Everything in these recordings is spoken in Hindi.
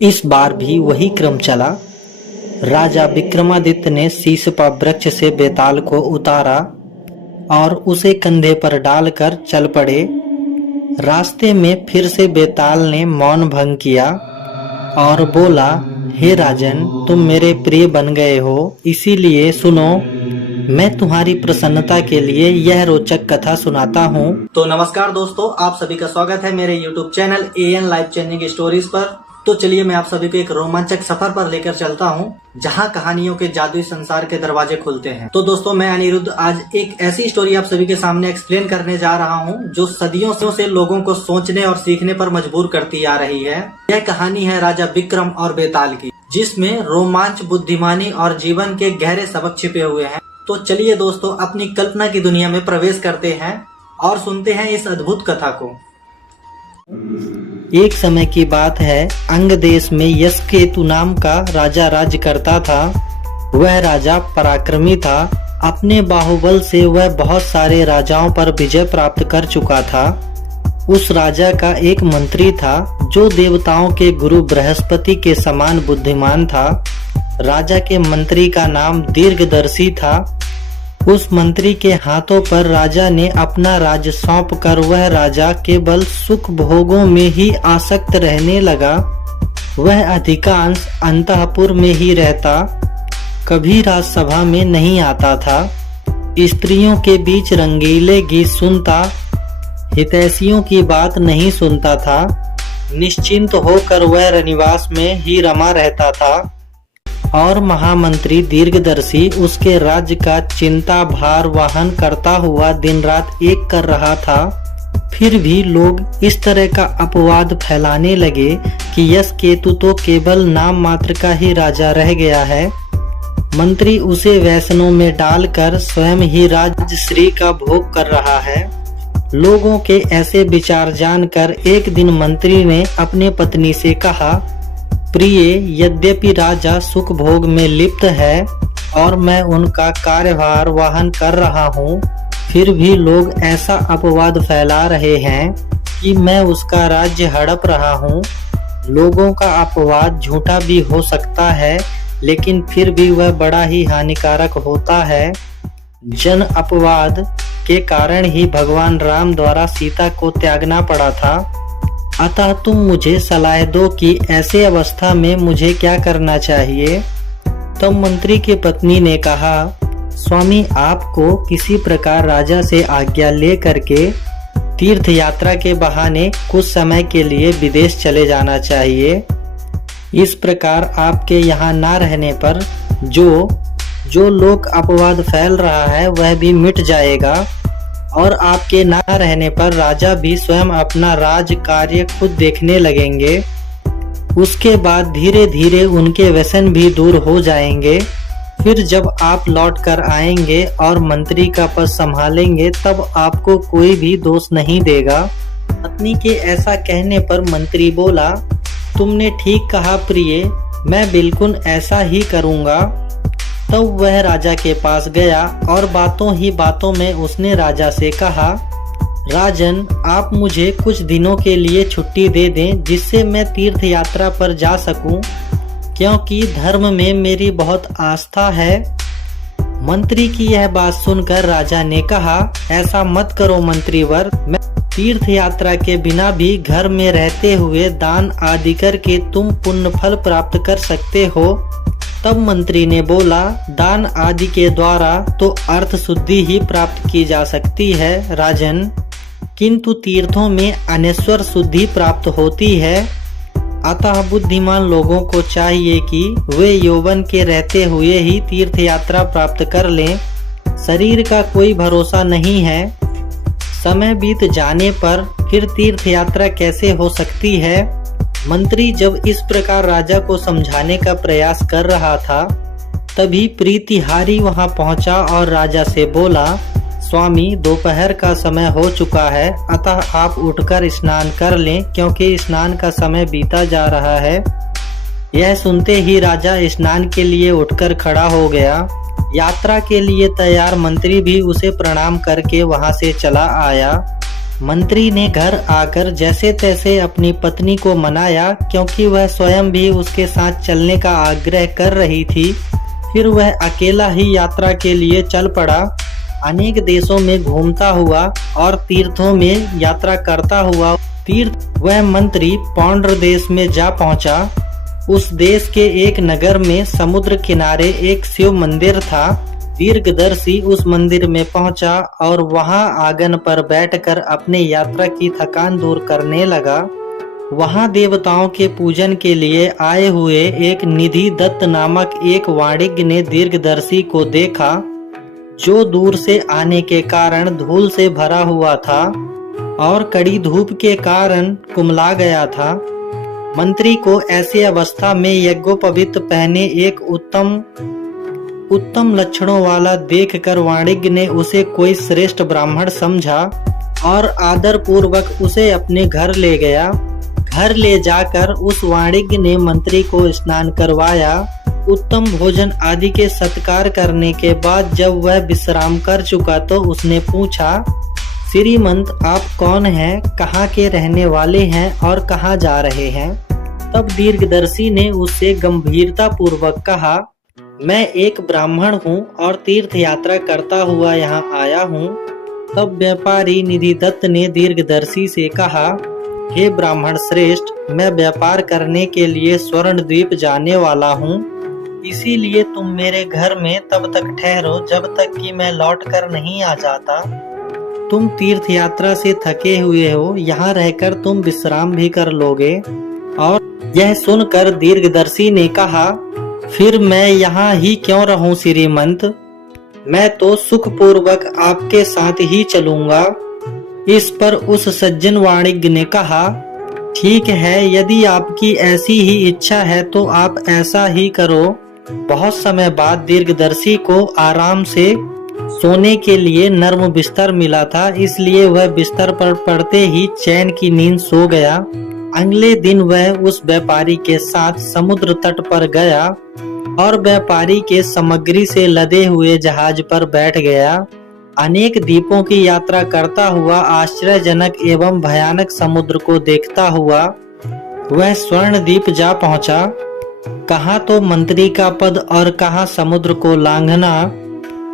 इस बार भी वही क्रम चला। राजा विक्रमादित्य ने शीशपा वृक्ष से बेताल को उतारा और उसे कंधे पर डालकर चल पड़े। रास्ते में फिर से बेताल ने मौन भंग किया और बोला, हे राजन, तुम मेरे प्रिय बन गए हो, इसीलिए सुनो, मैं तुम्हारी प्रसन्नता के लिए यह रोचक कथा सुनाता हूँ। तो नमस्कार दोस्तों, आप सभी का स्वागत है मेरे YouTube channel AN life changing stories पर। तो चलिए मैं आप सभी को एक रोमांचक सफर पर लेकर चलता हूँ, जहाँ कहानियों के जादुई संसार के दरवाजे खुलते हैं। तो दोस्तों, मैं अनिरुद्ध आज एक ऐसी स्टोरी आप सभी के सामने एक्सप्लेन करने जा रहा हूँ जो सदियों से लोगों को सोचने और सीखने पर मजबूर करती आ रही है। यह कहानी है राजा विक्रम और बेताल की, जिसमें रोमांच, बुद्धिमानी और जीवन के गहरे सबक छिपे हुए हैं। तो चलिए दोस्तों, अपनी कल्पना की दुनिया में प्रवेश करते हैं और सुनते हैं इस अद्भुत कथा को। एक समय की बात है, अंग देश में यशकेतु नाम का राजा राज्य करता था। वह राजा पराक्रमी था। अपने बाहुबल से वह बहुत सारे राजाओं पर विजय प्राप्त कर चुका था। उस राजा का एक मंत्री था जो देवताओं के गुरु बृहस्पति के समान बुद्धिमान था। राजा के मंत्री का नाम दीर्घदर्शी था। उस मंत्री के हाथों पर राजा ने अपना राज्य सौंप कर वह राजा केवल सुख भोगों में ही आसक्त रहने लगा। वह अधिकांश अंतःपुर में ही रहता, कभी राजसभा में नहीं आता था। स्त्रियों के बीच रंगीले गीत सुनता, हितैषियों की बात नहीं सुनता था। निश्चिंत होकर वह रनिवास में ही रमा रहता था और महामंत्री दीर्घदर्शी उसके राज्य का चिंता भार वहन करता हुआ दिन रात एक कर रहा था। फिर भी लोग इस तरह का अपवाद फैलाने लगे कि यशकेतु तो केवल नाम मात्र का ही राजा रह गया है। मंत्री उसे वैष्णों में डालकर स्वयं ही राजश्री का भोग कर रहा है। लोगों के ऐसे विचार जानकर एक दिन मंत्री ने अपने पत्नी से कहा, प्रिय, यद्यपि राजा सुख भोग में लिप्त है और मैं उनका कार्यभार वहन कर रहा हूँ, फिर भी लोग ऐसा अपवाद फैला रहे हैं कि मैं उसका राज्य हड़प रहा हूँ। लोगों का अपवाद झूठा भी हो सकता है, लेकिन फिर भी वह बड़ा ही हानिकारक होता है। जन अपवाद के कारण ही भगवान राम द्वारा सीता को त्यागना पड़ा था। अतः तुम मुझे सलाह दो कि ऐसे अवस्था में मुझे क्या करना चाहिए। तब मंत्री की पत्नी ने कहा, स्वामी, आपको किसी प्रकार राजा से आज्ञा ले करके तीर्थ यात्रा के बहाने कुछ समय के लिए विदेश चले जाना चाहिए। इस प्रकार आपके यहाँ ना रहने पर जो लोक अपवाद फैल रहा है वह भी मिट जाएगा और आपके ना रहने पर राजा भी स्वयं अपना राज कार्य खुद देखने लगेंगे। उसके बाद धीरे धीरे उनके व्यसन भी दूर हो जाएंगे। फिर जब आप लौट कर आएंगे और मंत्री का पद संभालेंगे, तब आपको कोई भी दोष नहीं देगा। पत्नी के ऐसा कहने पर मंत्री बोला, तुमने ठीक कहा प्रिय, मैं बिल्कुल ऐसा ही करूँगा। तब वह राजा के पास गया और बातों ही बातों में उसने राजा से कहा, राजन, आप मुझे कुछ दिनों के लिए छुट्टी दे दें जिससे मैं तीर्थ यात्रा पर जा सकूं, क्योंकि धर्म में मेरी बहुत आस्था है। मंत्री की यह बात सुनकर राजा ने कहा, ऐसा मत करो मंत्रीवर, मैं तीर्थ यात्रा के बिना भी घर में रहते हुए दान आदि करके तुम पुण्य फल प्राप्त कर सकते हो। तब मंत्री ने बोला, दान आदि के द्वारा तो अर्थ शुद्धि ही प्राप्त की जा सकती है राजन, किंतु तीर्थों में अनेश्वर शुद्धि प्राप्त होती है। अतः बुद्धिमान लोगों को चाहिए कि वे यौवन के रहते हुए ही तीर्थ यात्रा प्राप्त कर लें। शरीर का कोई भरोसा नहीं है, समय बीत जाने पर फिर तीर्थ यात्रा कैसे हो सकती है। मंत्री जब इस प्रकार राजा को समझाने का प्रयास कर रहा था, तभी प्रीतिहारी वहां पहुंचा और राजा से बोला, स्वामी, दोपहर का समय हो चुका है, अतः आप उठकर स्नान कर लें, क्योंकि स्नान का समय बीता जा रहा है। यह सुनते ही राजा स्नान के लिए उठकर खड़ा हो गया। यात्रा के लिए तैयार मंत्री भी उसे प्रणाम करके वहां से चला आया। मंत्री ने घर आकर जैसे तैसे अपनी पत्नी को मनाया, क्योंकि वह स्वयं भी उसके साथ चलने का आग्रह कर रही थी। फिर वह अकेला ही यात्रा के लिए चल पड़ा। अनेक देशों में घूमता हुआ और तीर्थों में यात्रा करता हुआ वह मंत्री पौंड्र देश में जा पहुंचा। उस देश के एक नगर में समुद्र किनारे एक शिव मंदिर था। दीर्घदर्शी उस मंदिर में पहुंचा और वहां आंगन पर बैठकर अपने यात्रा की थकान दूर करने लगा। वहां देवताओं के पूजन के लिए आए हुए एक निधि दत्त नामक एक वाणिज्य ने दीर्घदर्शी को देखा, जो दूर से आने के कारण धूल से भरा हुआ था और कड़ी धूप के कारण कुमला गया था। मंत्री को ऐसी अवस्था में यज्ञोपवीत पहने एक उत्तम लक्षणों वाला देखकर वाणिज्य ने उसे कोई श्रेष्ठ ब्राह्मण समझा और आदर पूर्वक उसे अपने घर ले गया। घर ले जाकर उस वाणिज्य ने मंत्री को स्नान करवाया। उत्तम भोजन आदि के सत्कार करने के बाद जब वह विश्राम कर चुका तो उसने पूछा, श्रीमंत, आप कौन हैं, कहाँ के रहने वाले हैं और कहाँ जा रहे हैं? तब दीर्घदर्शी ने उससे गंभीरता पूर्वक कहा, मैं एक ब्राह्मण हूँ और तीर्थ यात्रा करता हुआ यहाँ आया हूँ। तब व्यापारी निधि दत्त ने दीर्घदर्शी से कहा, हे ब्राह्मण श्रेष्ठ, मैं व्यापार करने के लिए स्वर्ण द्वीप जाने वाला हूँ, इसीलिए तुम मेरे घर में तब तक ठहरो जब तक कि मैं लौट कर नहीं आ जाता। तुम तीर्थ यात्रा से थके हुए हो, यहाँ रहकर तुम विश्राम भी कर लोगे। और यह सुनकर दीर्घदर्शी ने कहा, फिर मैं यहाँ ही क्यों रहूं श्रीमंत, मैं तो सुखपूर्वक आपके साथ ही चलूंगा। इस पर उस सज्जन वाणिज्य ने कहा, ठीक है, यदि आपकी ऐसी ही इच्छा है तो आप ऐसा ही करो। बहुत समय बाद दीर्घदर्शी को आराम से सोने के लिए नर्म बिस्तर मिला था, इसलिए वह बिस्तर पर पड़ते ही चैन की नींद सो गया। अगले दिन वह उस व्यापारी के साथ समुद्र तट पर गया और व्यापारी के सामग्री से लदे हुए जहाज पर बैठ गया। अनेक द्वीपों की यात्रा करता हुआ आश्चर्यजनक एवं भयानक समुद्र को देखता हुआ वह स्वर्ण द्वीप जा पहुंचा। कहाँ तो मंत्री का पद और कहाँ समुद्र को लांघना।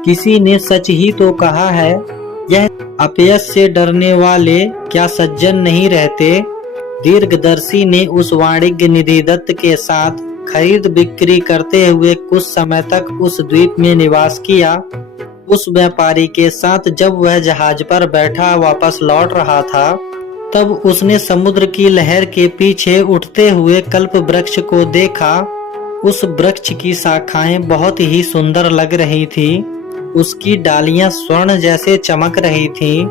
किसी ने सच ही तो कहा है, यह अपयश से डरने वाले क्या सज्जन नहीं रहते। दीर्घदर्शी ने उस वाणिज्य निधि दत्त के साथ खरीद बिक्री करते हुए कुछ समय तक उस द्वीप में निवास किया। उस व्यापारी के साथ जब वह जहाज पर बैठा वापस लौट रहा था, तब उसने समुद्र की लहर के पीछे उठते हुए कल्प वृक्ष को देखा। उस वृक्ष की शाखाएं बहुत ही सुंदर लग रही थी, उसकी डालियां स्वर्ण जैसे चमक रही थी।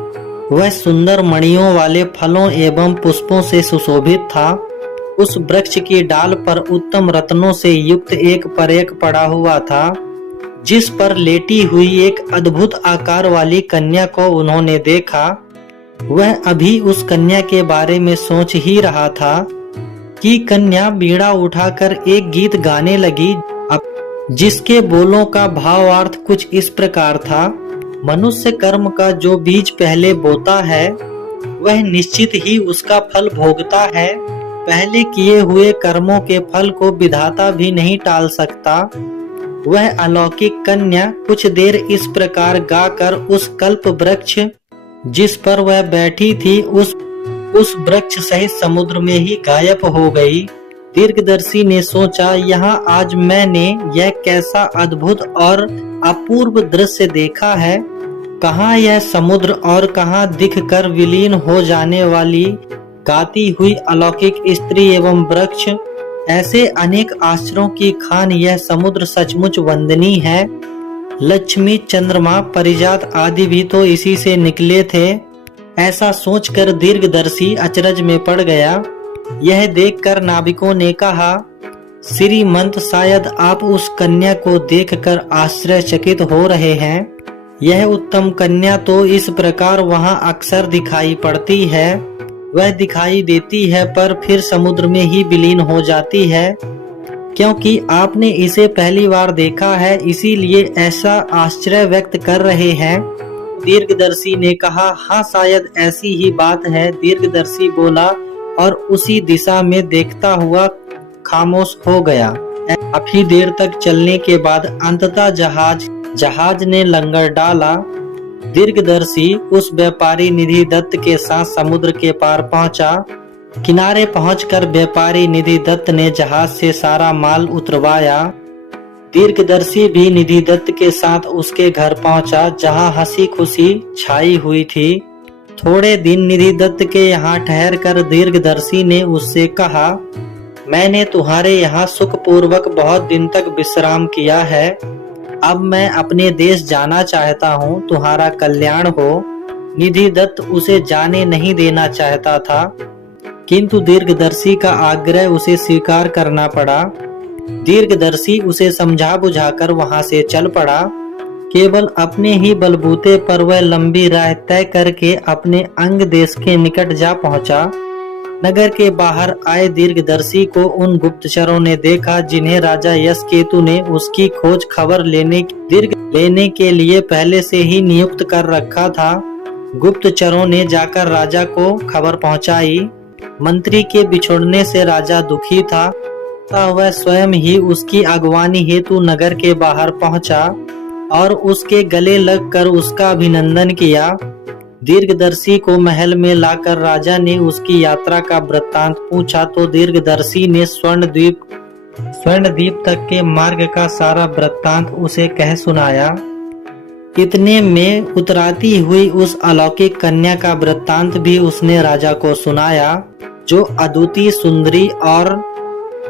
वह सुंदर मणियों वाले फलों एवं पुष्पों से सुशोभित था। उस वृक्ष की डाल पर उत्तम रत्नों से युक्त एक पर एक पड़ा हुआ था, जिस पर लेटी हुई एक अद्भुत आकार वाली कन्या को उन्होंने देखा। वह अभी उस कन्या के बारे में सोच ही रहा था कि कन्या बीड़ा उठाकर एक गीत गाने लगी, जिसके बोलों का भावार्थ कुछ इस प्रकार था, मनुष्य कर्म का जो बीज पहले बोता है वह निश्चित ही उसका फल भोगता है। पहले किए हुए कर्मों के फल को विधाता भी नहीं टाल सकता। वह अलौकिक कन्या कुछ देर इस प्रकार गाकर उस कल्प वृक्ष जिस पर वह बैठी थी उस वृक्ष सहित समुद्र में ही गायब हो गई। दीर्घदर्शी ने सोचा, यहाँ आज मैंने यह कैसा अद्भुत और अपूर्व दृश्य देखा है। कहाँ यह समुद्र और कहाँ दिख कर विलीन हो जाने वाली गाती हुई अलौकिक स्त्री एवं वृक्ष। ऐसे अनेक आश्चर्यों की खान यह समुद्र सचमुच वंदनीय है। लक्ष्मी, चंद्रमा, परिजात आदि भी तो इसी से निकले थे। ऐसा सोचकर दीर्घदर्शी अचरज में पड़ गया। यह देखकर नाविकों ने कहा, श्रीमंत, शायद आप उस कन्या को देखकर आश्चर्यचकित हो रहे हैं। यह उत्तम कन्या तो इस प्रकार वहां अक्सर दिखाई पड़ती है। वह दिखाई देती है पर फिर समुद्र में ही विलीन हो जाती है। क्योंकि आपने इसे पहली बार देखा है, इसीलिए ऐसा आश्चर्य व्यक्त कर रहे हैं। दीर्घदर्शी ने कहा, हाँ शायद ऐसी ही बात है। दीर्घदर्शी बोला और उसी दिशा में देखता हुआ खामोश हो गया। काफी देर तक चलने के बाद अंततः जहाज ने लंगर डाला। दीर्घदर्शी उस व्यापारी निधि दत्त के साथ समुद्र के पार पहुंचा। किनारे पहुंचकर व्यापारी निधि दत्त ने जहाज से सारा माल उतरवाया। दीर्घदर्शी भी निधि दत्त के साथ उसके घर पहुंचा, जहां हंसी खुशी छाई हुई थी। थोड़े दिन निधि दत्त के यहाँ ठहर कर दीर्घदर्शी ने उससे कहा, मैंने तुम्हारे यहाँ सुखपूर्वक बहुत दिन तक विश्राम किया है। अब मैं अपने देश जाना चाहता हूँ, तुम्हारा कल्याण हो। निधि दत्त उसे जाने नहीं देना चाहता था, किंतु दीर्घदर्शी का आग्रह उसे स्वीकार करना पड़ा। दीर्घदर्शी उसे समझा बुझाकर वहां से चल पड़ा। केवल अपने ही बलबूते पर वह लंबी राह तय करके अपने अंग देश के निकट जा पहुंचा। नगर के बाहर आए दीर्घदर्शी को उन गुप्तचरों ने देखा, जिन्हें राजा यशकेतु ने उसकी खोज खबर लेने के लिए पहले से ही नियुक्त कर रखा था। गुप्तचरों ने जाकर राजा को खबर पहुंचाई। मंत्री के बिछुड़ने से राजा दुखी था, वह स्वयं ही उसकी अगवानी हेतु नगर के बाहर पहुंचा और उसके गले लगकर उसका अभिनंदन किया। दीर्घदर्शी को महल में लाकर राजा ने उसकी यात्रा का वृत्तांत पूछा तो दीर्घदर्शी ने स्वर्णद्वीप तक के मार्ग का सारा वृत्तांत उसे कह सुनाया। इतने में उतराती हुई उस अलौकिक कन्या का वृत्तांत भी उसने राजा को सुनाया, जो अद्वितीय सुंदरी और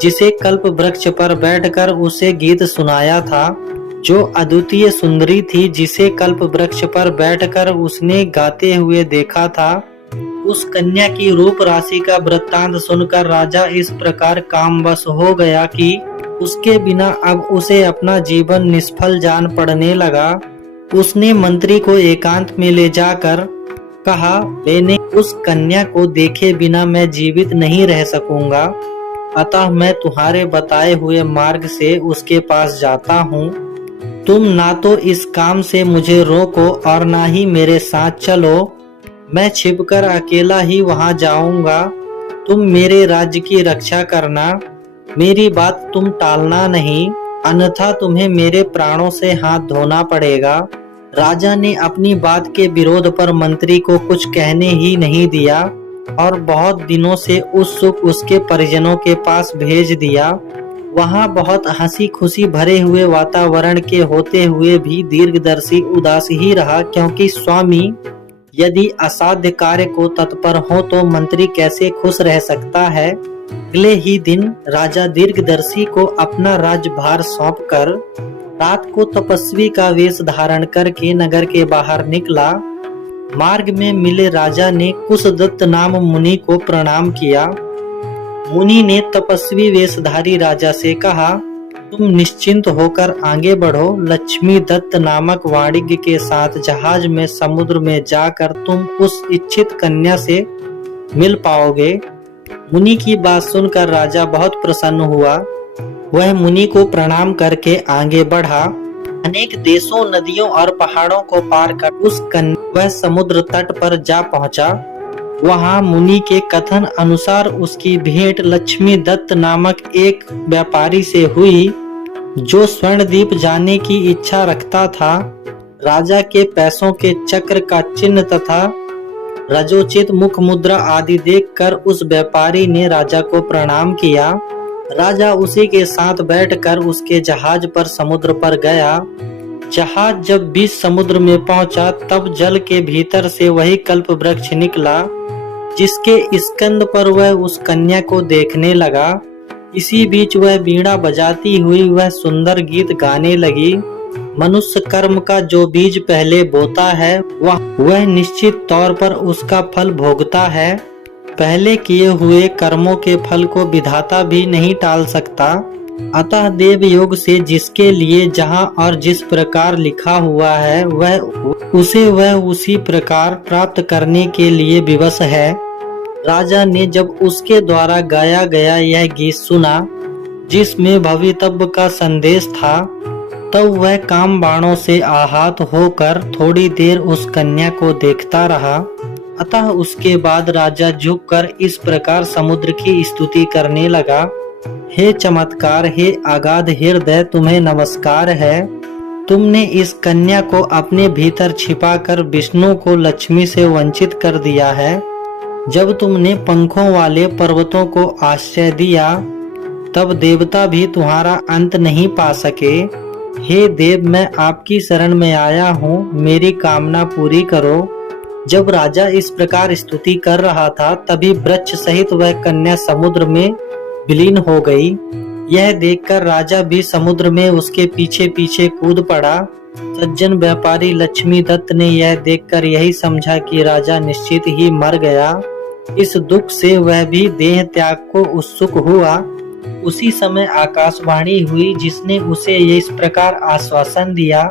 जिसे कल्प वृक्ष पर बैठकर उसे गीत सुनाया था, जो अद्वितीय सुंदरी थी जिसे कल्प वृक्ष पर बैठकर उसने गाते हुए देखा था। उस कन्या की रूप राशि का वृत्तांत सुनकर राजा इस प्रकार कामवश हो गया कि उसके बिना अब उसे अपना जीवन निष्फल जान पड़ने लगा। उसने मंत्री को एकांत में ले जाकर कहा, मैंने उस कन्या को देखे बिना मैं जीवित नहीं रह सकूंगा, अतः मैं तुम्हारे बताए हुए मार्ग से उसके पास जाता हूँ। तुम ना तो इस काम से मुझे रोको और ना ही मेरे साथ चलो। मैं छिपकर अकेला ही वहां जाऊंगा। तुम मेरे राज्य की रक्षा करना, मेरी बात तुम टालना नहीं, अन्यथा तुम्हें मेरे प्राणों से हाथ धोना पड़ेगा। राजा ने अपनी बात के विरोध पर मंत्री को कुछ कहने ही नहीं दिया और बहुत दिनों से उत्सुक उसके परिजनों के पास भेज दिया। वहां बहुत हंसी खुशी भरे हुए वातावरण के होते हुए भी दीर्घदर्शी उदास ही रहा, क्योंकि स्वामी यदि असाध्य कार्य को तत्पर हो तो मंत्री कैसे खुश रह सकता है। अगले ही दिन राजा दीर्घदर्शी को अपना राज्यभार सौंपकर रात को तपस्वी का वेश धारण करके नगर के बाहर निकला। मार्ग में मिले राजा ने कुशदत्त नाम मुनि को प्रणाम किया। मुनि ने तपस्वी वेशधारी राजा से कहा, तुम निश्चिंत होकर आगे बढ़ो। लक्ष्मी दत्त नामक वाणिज्य के साथ जहाज में समुद्र में जाकर तुम उस इच्छित कन्या से मिल पाओगे। मुनि की बात सुनकर राजा बहुत प्रसन्न हुआ। वह मुनि को प्रणाम करके आगे बढ़ा। अनेक देशों, नदियों और पहाड़ों को पार कर वह समुद्र तट पर जा पहुंचा। वहां मुनि के कथन अनुसार उसकी भेंट लक्ष्मी दत्त नामक एक व्यापारी से हुई, जो स्वर्णद्वीप जाने की इच्छा रखता था। राजा के पैसों के चक्र का चिन्ह तथा रजोचित मुख मुद्रा आदि देखकर उस व्यापारी ने राजा को प्रणाम किया। राजा उसी के साथ बैठकर उसके जहाज पर समुद्र पर गया। जहाज जब बीच समुद्र में पहुंचा तब जल के भीतर से वही कल्प वृक्ष निकला, जिसके स्कंद पर वह उस कन्या को देखने लगा। इसी बीच वह बीड़ा बजाती हुई वह सुंदर गीत गाने लगी। मनुष्य कर्म का जो बीज पहले बोता है वह निश्चित तौर पर उसका फल भोगता है। पहले किए हुए कर्मों के फल को विधाता भी नहीं टाल सकता। अतः देव योग से जिसके लिए जहाँ और जिस प्रकार लिखा हुआ है वह उसी प्रकार प्राप्त करने के लिए विवश है। राजा ने जब उसके द्वारा गाया गया यह गीत सुना, जिसमें भवितव्य का संदेश था, तब वह काम बाणों से आहत होकर थोड़ी देर उस कन्या को देखता रहा। अतः उसके बाद राजा झुककर इस प्रकार समुद्र की स्तुति करने लगा। हे चमत्कार, हे अगाध हृदय, तुम्हें नमस्कार है। तुमने इस कन्या को अपने भीतर छिपाकर विष्णु को लक्ष्मी से वंचित कर दिया है। जब तुमने पंखों वाले पर्वतों को आश्रय दिया, तब देवता भी तुम्हारा अंत नहीं पा सके। हे देव, मैं आपकी शरण में आया हूँ, मेरी कामना पूरी करो। जब राजा इस प्रकार स्तुति कर रहा था, तभी वृक्ष सहित वह कन्या समुद्र में विलीन हो गई। यह देखकर राजा भी समुद्र में उसके पीछे पीछे कूद पड़ा। सज्जन व्यापारी लक्ष्मी दत्त ने यह देखकर यही समझा कि राजा निश्चित ही मर गया। इस दुख से वह भी देह त्याग को उत्सुक हुआ। उसी समय आकाशवाणी हुई, जिसने उसे इस प्रकार आश्वासन दिया,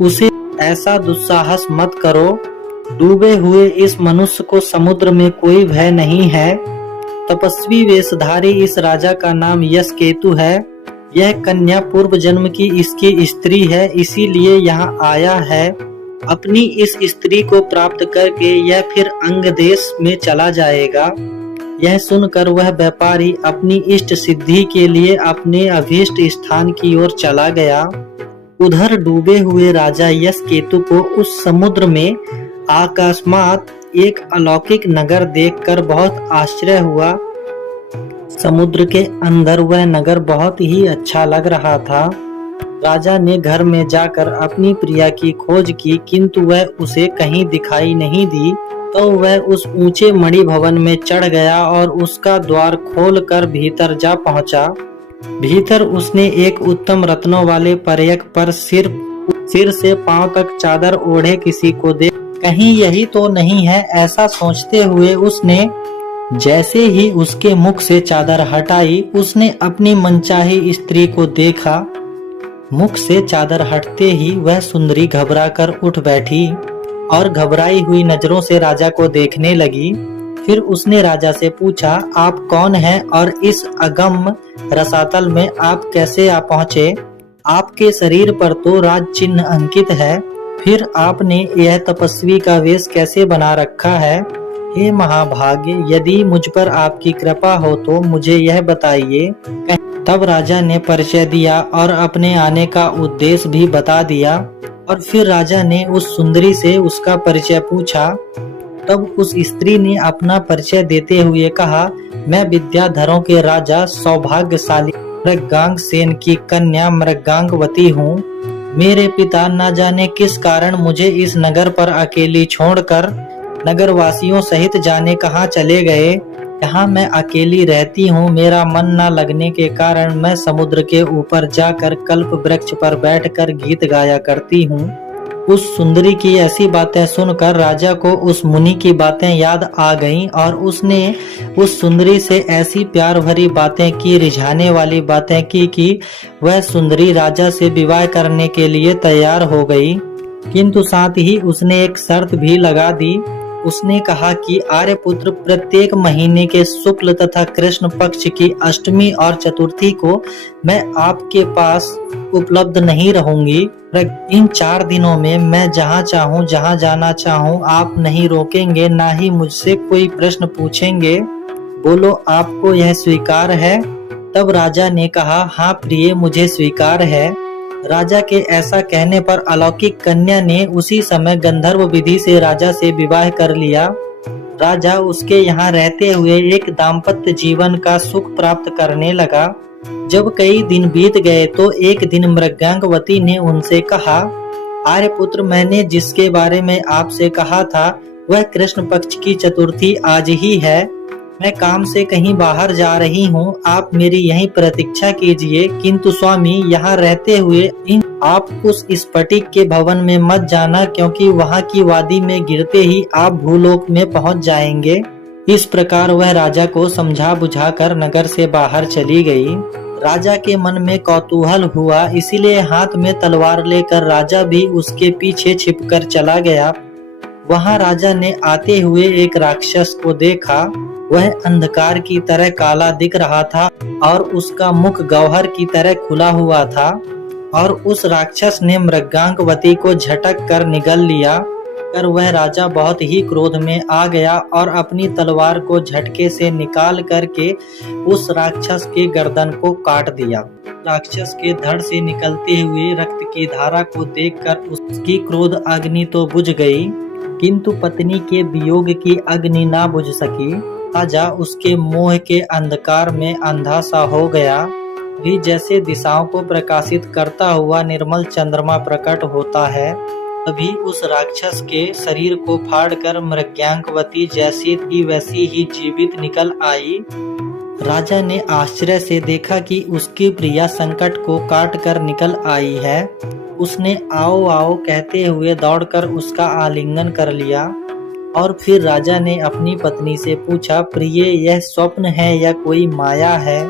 उसे ऐसा दुस्साहस मत करो। डूबे हुए इस मनुष्य को समुद्र में कोई भय नहीं है। तपस्वी वेशधारी इस राजा का नाम यशकेतु है। यह कन्या पूर्व जन्म की इसकी स्त्री है, इसीलिए यहाँ आया है। अपनी इस स्त्री को प्राप्त करके यह फिर अंग देश में चला जाएगा। यह सुनकर वह व्यापारी अपनी इष्ट सिद्धि के लिए अपने अभीष्ट स्थान की ओर चला गया। उधर डूबे हुए राजा यशकेतु को उस समुद्र में अकस्मात एक अलौकिक नगर देखकर बहुत आश्चर्य हुआ। समुद्र के अंदर वह नगर बहुत ही अच्छा लग रहा था। राजा ने घर में जाकर अपनी प्रिया की खोज की, किंतु वह उसे कहीं दिखाई नहीं दी। तो वह उस ऊंचे मणि भवन में चढ़ गया और उसका द्वार खोलकर भीतर जा पहुंचा। भीतर उसने एक उत्तम रत्नों वाले परयक पर सिर से पांव तक चादर ओढ़े किसी को देख कहीं यही तो नहीं है, ऐसा सोचते हुए उसने जैसे ही उसके मुख से चादर हटाई, उसने अपनी मनचाही स्त्री को देखा। मुख से चादर हटते ही वह सुंदरी घबराकर उठ बैठी और घबराई हुई नजरों से राजा को देखने लगी। फिर उसने राजा से पूछा, आप कौन हैं और इस अगम रसातल में आप कैसे आ पहुँचे? आपके शरीर पर तो राज चिन्ह अंकित है, फिर आपने यह तपस्वी का वेश कैसे बना रखा है? हे महाभाग्य, यदि मुझ पर आपकी कृपा हो तो मुझे यह बताइए। तब राजा ने परिचय दिया और अपने आने का उद्देश्य भी बता दिया। और फिर राजा ने उस सुंदरी से उसका परिचय पूछा। तब उस स्त्री ने अपना परिचय देते हुए कहा, मैं विद्याधरों के राजा सौभाग्यशाली मृगांक सेन की कन्या मृगांकवती हूँ। मेरे पिता न जाने किस कारण मुझे इस नगर पर अकेली छोड़कर नगरवासियों सहित जाने कहाँ चले गए। यहाँ मैं अकेली रहती हूँ। मेरा मन न लगने के कारण मैं समुद्र के ऊपर जाकर कल्प वृक्ष पर बैठकर गीत गाया करती हूँ। उस सुंदरी की ऐसी बातें सुनकर राजा को उस मुनि की बातें याद आ गईं और उसने उस सुंदरी से ऐसी प्यार भरी बातें की, रिझाने वाली बातें की कि वह सुंदरी राजा से विवाह करने के लिए तैयार हो गई। किंतु साथ ही उसने एक शर्त भी लगा दी। उसने कहा कि आर्यपुत्र, प्रत्येक महीने के शुक्ल तथा कृष्ण पक्ष की अष्टमी और चतुर्थी को मैं आपके पास उपलब्ध नहीं रहूंगी। इन 4 दिनों में मैं जहाँ चाहूँ, जहाँ जाना चाहूँ, आप नहीं रोकेंगे, ना ही मुझसे कोई प्रश्न पूछेंगे। बोलो, आपको यह स्वीकार है? तब राजा ने कहा, हाँ प्रिय, मुझे स्वीकार है। राजा के ऐसा कहने पर अलौकिक कन्या ने उसी समय गंधर्व विधि से राजा से विवाह कर लिया। राजा उसके यहाँ रहते हुए एक दाम्पत्य जीवन का सुख प्राप्त करने लगा। जब कई दिन बीत गए तो एक दिन मृगांकवती ने उनसे कहा, आर्यपुत्र, मैंने जिसके बारे में आपसे कहा था वह कृष्ण पक्ष की चतुर्थी आज ही है। मैं काम से कहीं बाहर जा रही हूँ, आप मेरी यहीं प्रतीक्षा कीजिए। किंतु स्वामी, यहाँ रहते हुए आप उस स्फटिक के भवन में मत जाना, क्योंकि वहाँ की वादी में गिरते ही आप भूलोक में पहुँच जाएंगे। इस प्रकार वह राजा को समझा बुझाकर नगर से बाहर चली गई। राजा के मन में कौतूहल हुआ, इसीलिए हाथ में तलवार लेकर राजा भी उसके पीछे छिपकर चला गया। वहाँ राजा ने आते हुए एक राक्षस को देखा। वह अंधकार की तरह काला दिख रहा था और उसका मुख गौहर की तरह खुला हुआ था और उस राक्षस ने मृगांकवती को झटक कर निगल लिया। कर वह राजा बहुत ही क्रोध में आ गया और अपनी तलवार को झटके से निकाल करके उस राक्षस के गर्दन को काट दिया। राक्षस के धड़ से निकलते हुए रक्त की धारा को देखकर उसकी क्रोध अग्नि तो बुझ गई, किंतु पत्नी के वियोग की अग्नि ना बुझ सकी। राजा उसके मोह के अंधकार में अंधा सा हो गया। भी जैसे दिशाओं को प्रकाशित करता हुआ निर्मल चंद्रमा प्रकट होता है, तभी उस राक्षस के शरीर को फाड़कर मृगांकवती जैसी थी वैसी ही जीवित निकल आई। राजा ने आश्चर्य से देखा कि उसकी प्रिया संकट को काट कर निकल आई है। उसने आओ आओ कहते हुए दौड़कर उसका आलिंगन कर लिया और फिर राजा ने अपनी पत्नी से पूछा, प्रिय, यह स्वप्न है या कोई माया है?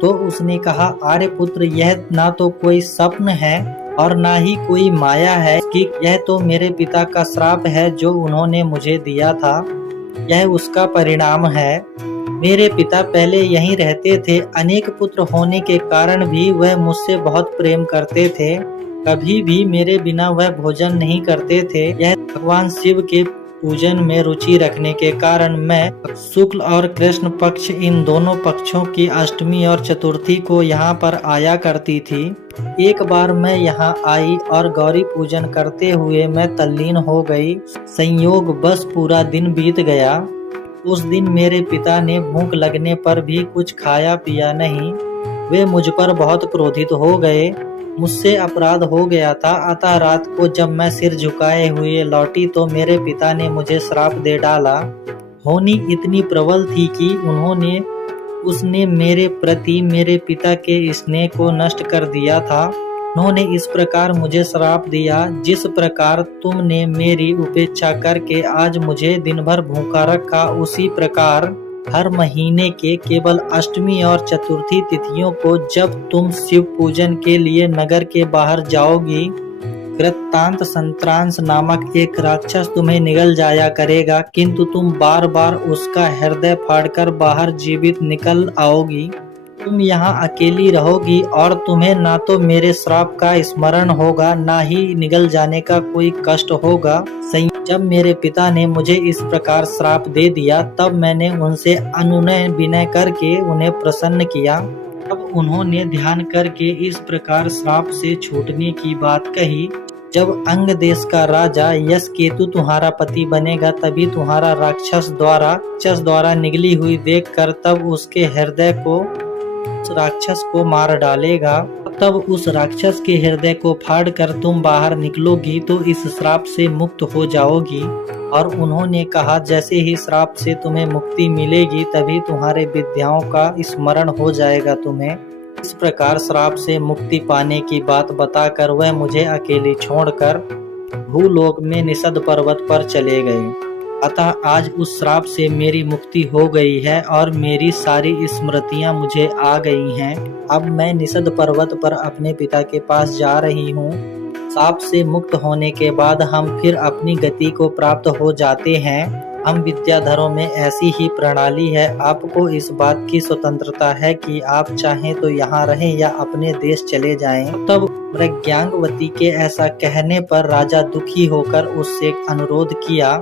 तो उसने कहा, आर्य पुत्र, यह ना तो कोई स्वप्न है और ना ही कोई माया है कि यह तो मेरे पिता का श्राप है जो उन्होंने मुझे दिया था। यह उसका परिणाम है। मेरे पिता पहले यहीं रहते थे। अनेक पुत्र होने के कारण भी वह मुझसे बहुत प्रेम करते थे। कभी भी मेरे बिना वह भोजन नहीं करते थे। यह भगवान शिव के पूजन में रुचि रखने के कारण मैं शुक्ल और कृष्ण पक्ष इन दोनों पक्षों की अष्टमी और चतुर्थी को यहाँ पर आया करती थी। एक बार मैं यहाँ आई और गौरी पूजन करते हुए मैं तल्लीन हो गई। संयोग बस पूरा दिन बीत गया। उस दिन मेरे पिता ने भूख लगने पर भी कुछ खाया पिया नहीं। वे मुझ पर बहुत क्रोधित हो गए। मुझसे अपराध हो गया था, अतः रात को जब मैं सिर झुकाए हुए लौटी तो मेरे पिता ने मुझे श्राप दे डाला। होनी इतनी प्रबल थी कि उसने मेरे प्रति मेरे पिता के स्नेह को नष्ट कर दिया था। उन्होंने इस प्रकार मुझे श्राप दिया, जिस प्रकार तुमने मेरी उपेक्षा करके आज मुझे दिन भर भूखा रखा, उसी प्रकार हर महीने के केवल अष्टमी और चतुर्थी तिथियों को जब तुम शिव पूजन के लिए नगर के बाहर जाओगी, कृतांत संत्रांश नामक एक राक्षस तुम्हें निगल जाया करेगा, किंतु तुम बार बार उसका हृदय फाड़कर बाहर जीवित निकल आओगी। तुम यहाँ अकेली रहोगी और तुम्हें ना तो मेरे श्राप का स्मरण होगा, ना ही निगल जाने का कोई कष्ट होगा। जब मेरे पिता ने मुझे इस प्रकार श्राप दे दिया, तब मैंने उनसे अनुनय विनय करके उन्हें प्रसन्न किया। अब उन्होंने ध्यान करके इस प्रकार श्राप से छूटने की बात कही, जब अंग देश का राजा यश केतु तुम्हारा पति बनेगा, तभी तुम्हारा राक्षस द्वारा निगली हुई देखकर तब उसके हृदय को उस राक्षस को मार डालेगा। तब उस राक्षस के हृदय को फाड़कर तुम बाहर निकलोगी तो इस श्राप से मुक्त हो जाओगी। और उन्होंने कहा, जैसे ही श्राप से तुम्हें मुक्ति मिलेगी तभी तुम्हारे विद्याओं का स्मरण हो जाएगा तुम्हें। इस प्रकार श्राप से मुक्ति पाने की बात बताकर वह मुझे अकेली छोड़कर भूलोक में निषद पर्वत पर चले गए। अतः आज उस श्राप से मेरी मुक्ति हो गई है और मेरी सारी स्मृतियां मुझे आ गई हैं। अब मैं निषद पर्वत पर अपने पिता के पास जा रही हूँ। श्राप से मुक्त होने के बाद हम फिर अपनी गति को प्राप्त हो जाते हैं। हम विद्याधरों में ऐसी ही प्रणाली है। आपको इस बात की स्वतंत्रता है कि आप चाहें तो यहाँ रहें या अपने देश चले जाएं। तब मृगांकवती के ऐसा कहने पर राजा दुखी होकर उससे अनुरोध किया,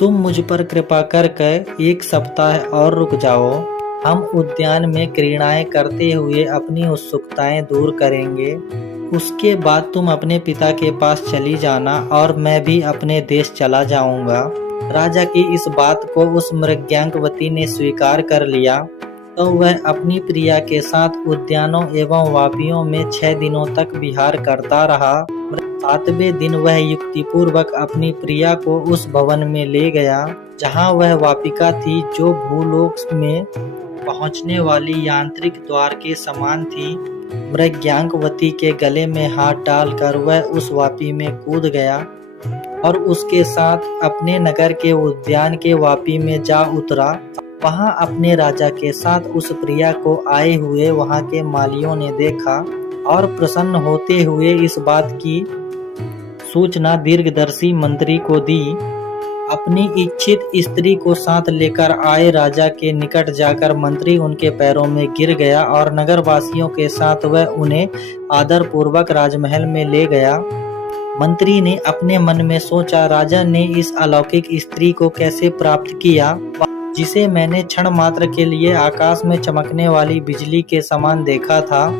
तुम मुझ पर कृपा करके एक सप्ताह और रुक जाओ। हम उद्यान में क्रीड़ाएं करते हुए अपनी उत्सुकताएं दूर करेंगे। उसके बाद तुम अपने पिता के पास चली जाना और मैं भी अपने देश चला जाऊंगा। राजा की इस बात को उस मृगांकवती ने स्वीकार कर लिया। तो वह अपनी प्रिया के साथ उद्यानों एवं वापियों में 6 दिनों तक विहार करता रहा। 7वें दिन वह युक्तिपूर्वक अपनी प्रिया को उस भवन में ले गया जहाँ वह वापिका थी, जो भूलोक में पहुँचने वाली यांत्रिक द्वार के समान थी। मृगांकवती के गले में हाथ डालकर वह उस वापी में कूद गया और उसके साथ अपने नगर के उद्यान के वापी में जा उतरा। वहां अपने राजा के साथ उस प्रिया को आए हुए वहां के मालियों ने देखा और प्रसन्न होते हुए इस बात की सूचना दीर्घदर्शी मंत्री को दी। अपनी इच्छित स्त्री को साथ लेकर आए राजा के निकट जाकर मंत्री उनके पैरों में गिर गया और नगरवासियों के साथ वह उन्हें आदरपूर्वक राजमहल में ले गया। मंत्री ने अपने मन में सोचा, राजा ने इस अलौकिक स्त्री को कैसे प्राप्त किया, जिसे मैंने क्षण मात्र के लिए आकाश में चमकने वाली बिजली के समान देखा था।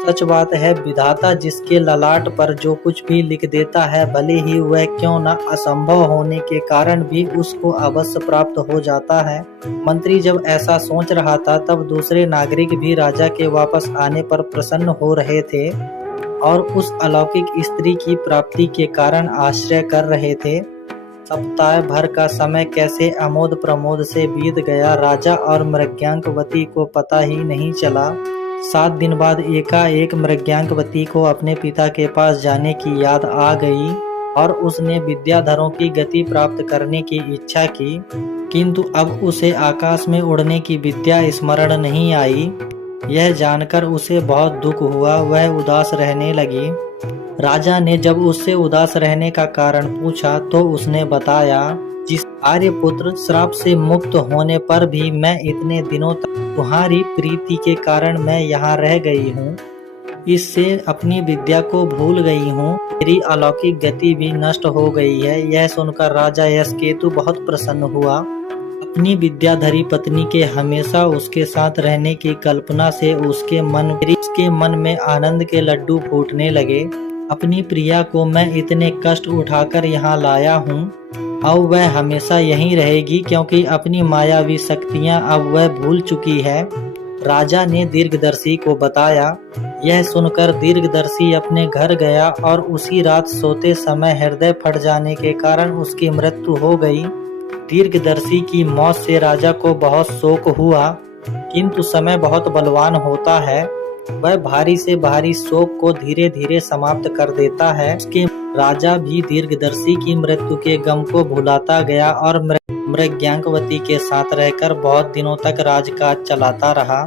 सच बात है, विधाता जिसके ललाट पर जो कुछ भी लिख देता है, भले ही वह क्यों न असंभव होने के कारण भी उसको अवश्य प्राप्त हो जाता है। मंत्री जब ऐसा सोच रहा था, तब दूसरे नागरिक भी राजा के वापस आने पर प्रसन्न हो रहे थे और उस अलौकिक स्त्री की प्राप्ति के कारण आश्चर्य कर रहे थे। सप्ताह भर का समय कैसे आमोद प्रमोद से बीत गया, राजा और मृग्यांकवती को पता ही नहीं चला। 7 दिन बाद एकाएक मृग्यांकवती को अपने पिता के पास जाने की याद आ गई और उसने विद्याधरों की गति प्राप्त करने की इच्छा की, किंतु अब उसे आकाश में उड़ने की विद्या स्मरण नहीं आई। यह जानकर उसे बहुत दुख हुआ, वह उदास रहने लगी। राजा ने जब उससे उदास रहने का कारण पूछा तो उसने बताया, जिस आर्यपुत्र, श्राप से मुक्त होने पर भी मैं इतने दिनों तक तुम्हारी प्रीति के कारण मैं यहाँ रह गई हूँ, इससे अपनी विद्या को भूल गई हूँ, मेरी अलौकिक गति भी नष्ट हो गई है। यह सुनकर राजा यशकेतु बहुत प्रसन्न हुआ। अपनी विद्याधरी पत्नी के हमेशा उसके साथ रहने की कल्पना से उसके मन में आनंद के लड्डू फूटने लगे। अपनी प्रिया को मैं इतने कष्ट उठाकर यहाँ लाया हूँ, अब वह हमेशा यहीं रहेगी, क्योंकि अपनी मायावी शक्तियाँ अब वह भूल चुकी है, राजा ने दीर्घदर्शी को बताया। यह सुनकर दीर्घदर्शी अपने घर गया और उसी रात सोते समय हृदय फट जाने के कारण उसकी मृत्यु हो गई। दीर्घदर्शी की मौत से राजा को बहुत शोक हुआ, किंतु समय बहुत बलवान होता है, वह भारी से भारी शोक को धीरे धीरे समाप्त कर देता है। उसके राजा भी दीर्घदर्शी की मृत्यु के गम को भुलाता गया और मृग्यांकवती के साथ रहकर बहुत दिनों तक राजकाज चलाता रहा।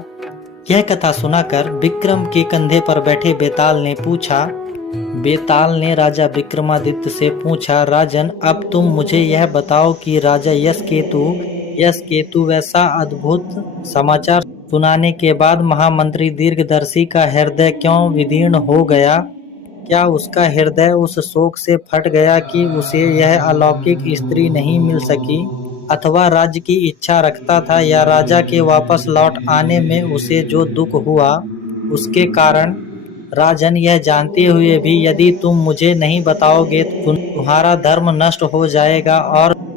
यह कथा सुनाकर विक्रम के कंधे पर बैठे बेताल ने पूछा। बेताल ने राजा विक्रमादित्य से पूछा, राजन, अब तुम मुझे यह बताओ कि राजा यशकेतु वैसा अद्भुत समाचार सुनाने के बाद महामंत्री दीर्घदर्शी का हृदय क्यों विदीर्ण हो गया? क्या उसका हृदय उस शोक से फट गया कि उसे यह अलौकिक स्त्री नहीं मिल सकी, अथवा राज्य की इच्छा रखता था, या राजा के वापस लौट आने में उसे जो दुख हुआ उसके कारण? राजन, यह जानते हुए भी यदि तुम मुझे नहीं बताओगे तो तुम्हारा धर्म नष्ट हो जाएगा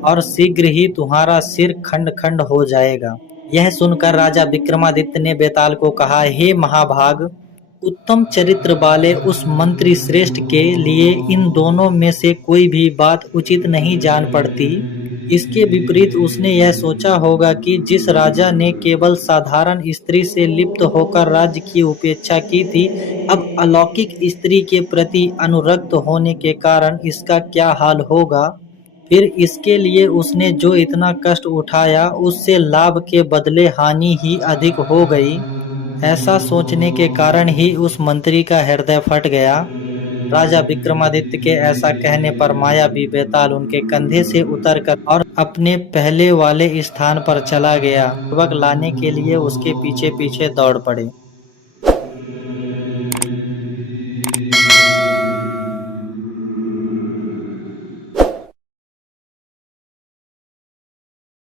और शीघ्र ही तुम्हारा सिर खंड खंड हो जाएगा। यह सुनकर राजा विक्रमादित्य ने बेताल को कहा, हे महाभाग, उत्तम चरित्र वाले उस मंत्री श्रेष्ठ के लिए इन दोनों में से कोई भी बात उचित नहीं जान पड़ती। इसके विपरीत उसने यह सोचा होगा कि जिस राजा ने केवल साधारण स्त्री से लिप्त होकर राज्य की उपेक्षा की थी, अब अलौकिक स्त्री के प्रति अनुरक्त होने के कारण इसका क्या हाल होगा। फिर इसके लिए उसने जो इतना कष्ट उठाया, उससे लाभ के बदले हानि ही अधिक हो गई। ऐसा सोचने के कारण ही उस मंत्री का हृदय फट गया। राजा विक्रमादित्य के ऐसा कहने पर मायावी बेताल उनके कंधे से उतरकर और अपने पहले वाले स्थान पर चला गया। युवक लाने के लिए उसके पीछे पीछे दौड़ पड़े।